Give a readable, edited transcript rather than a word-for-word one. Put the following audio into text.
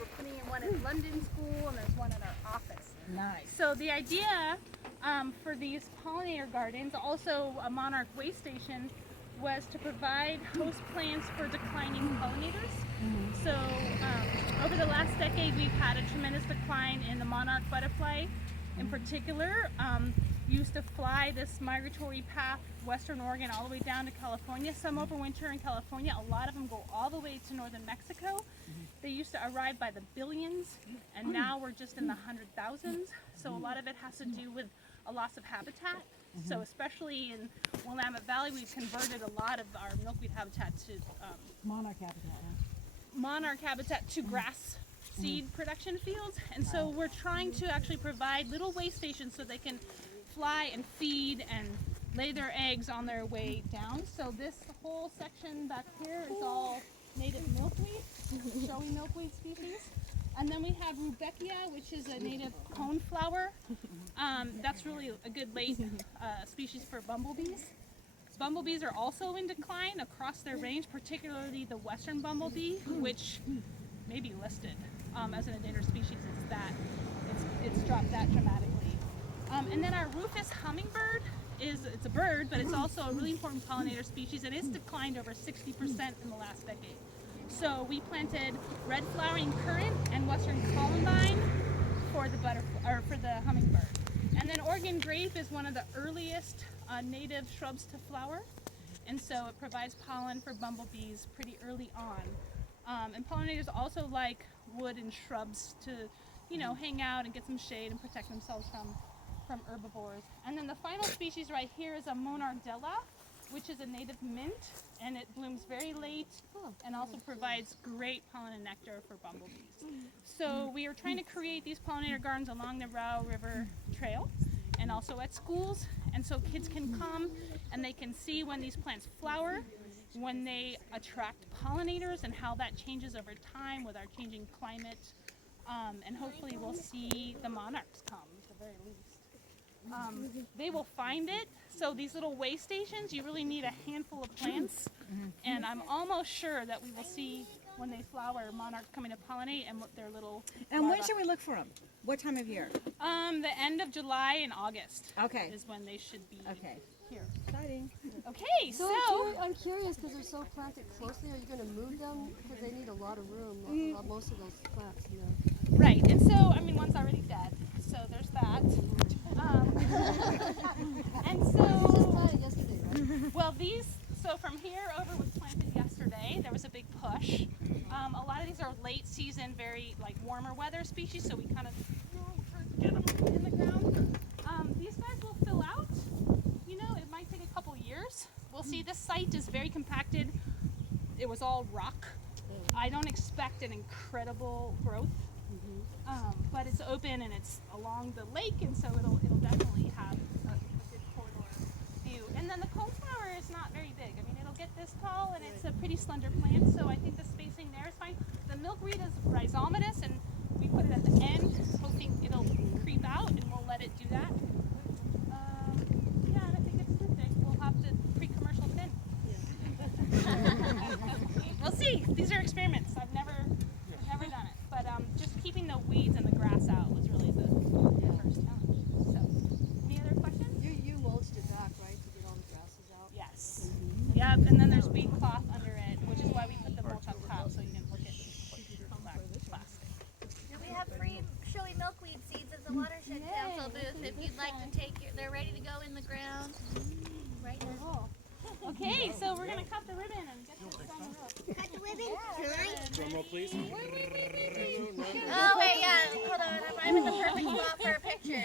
We're putting in one at London School, and there's one at our office. Nice. So the idea for these pollinator gardens, also a Monarch Waystation, was to provide host plants for declining pollinators. So over the last decade, we've had a tremendous decline in the monarch butterfly. In particular, used to fly this migratory path, Western Oregon, all the way down to California. Some overwinter in California. A lot of them go all the way to northern Mexico. They used to arrive by the billions, and now we're just in the 100,000s. So a lot of it has to do with a loss of habitat. So especially in Willamette Valley, we've converted a lot of our milkweed habitat to Monarch habitat. monarch habitat to grass seed production fields. And so we're trying to actually provide little way stations so they can fly and feed and lay their eggs on their way down. So this whole section back here is all native milkweed, showy milkweed species. And then we have Rudbeckia, which is a native coneflower. That's really a good late species for bumblebees. Bumblebees are also in decline across their range, particularly the western bumblebee, which may be listed as an endangered species. It's dropped that dramatically. And then our Rufous hummingbird it's a bird, but it's also a really important pollinator species, and it's declined over 60% in the last decade. So we planted red flowering currant and western columbine for the for the hummingbird. And then Oregon grape is one of the earliest native shrubs to flower, and so it provides pollen for bumblebees pretty early on. And pollinators also like wood and shrubs to, hang out and get some shade and protect themselves from herbivores. And then the final species right here is a Monardella, which is a native mint, and it blooms very late and also provides great pollen and nectar for bumblebees. So we are trying to create these pollinator gardens along the Row River Trail and also at schools, and so kids can come and they can see when these plants flower, when they attract pollinators, and how that changes over time with our changing climate, and hopefully we'll see the monarchs come at the very least. They will find it. So these little way stations, you really need a handful of plants, and I'm almost sure that we will see when they flower monarchs coming to pollinate and what their little And larvae. when should we look for them? What time of year? The end of July and August is when they should be here. Exciting. Okay, so I'm curious because they're so planted closely. Are you going to move them? Because they need a lot of room, most of those plants, right, and so one's already dead, so there's that. And so, yesterday, right? well, so from here over was planted yesterday. There was a big push. A lot of these are late season, very warmer weather species, so we kind of get them in the ground. These guys will fill out. It might take a couple years. We'll see. This site is very compacted. It was all rock. I don't expect an incredible growth. But it's open and it's along the lake, and so it'll definitely have a good corridor view. And then the coneflower is not very big. It'll get this tall, and it's a pretty slender plant, so I think the spacing there is fine. The milkweed is rhizomatous, and we put it at the end, hoping it'll creep out, and we'll let it do that. And I think it's terrific. We'll have to pre-commercial thin. We'll see. These are experiments. I've never done it, but just keeping the weeds and the grass out was really the first challenge. So, any other questions? You mulched it back, right, to get all the grasses out? Yes. Yep, and then there's weed cloth under it, which is why we put the mulch on top, so you can look at plastic. And we have free showy milkweed seeds at the Watershed Council booth if you'd like to take they're ready to go in the ground right now. Okay, so we're going to cut the ribbon and get this down the road. Cut the ribbon? Tonight? Drum roll, please. Oh, wait, yeah. Hold on. I'm in the perfect spot for a picture.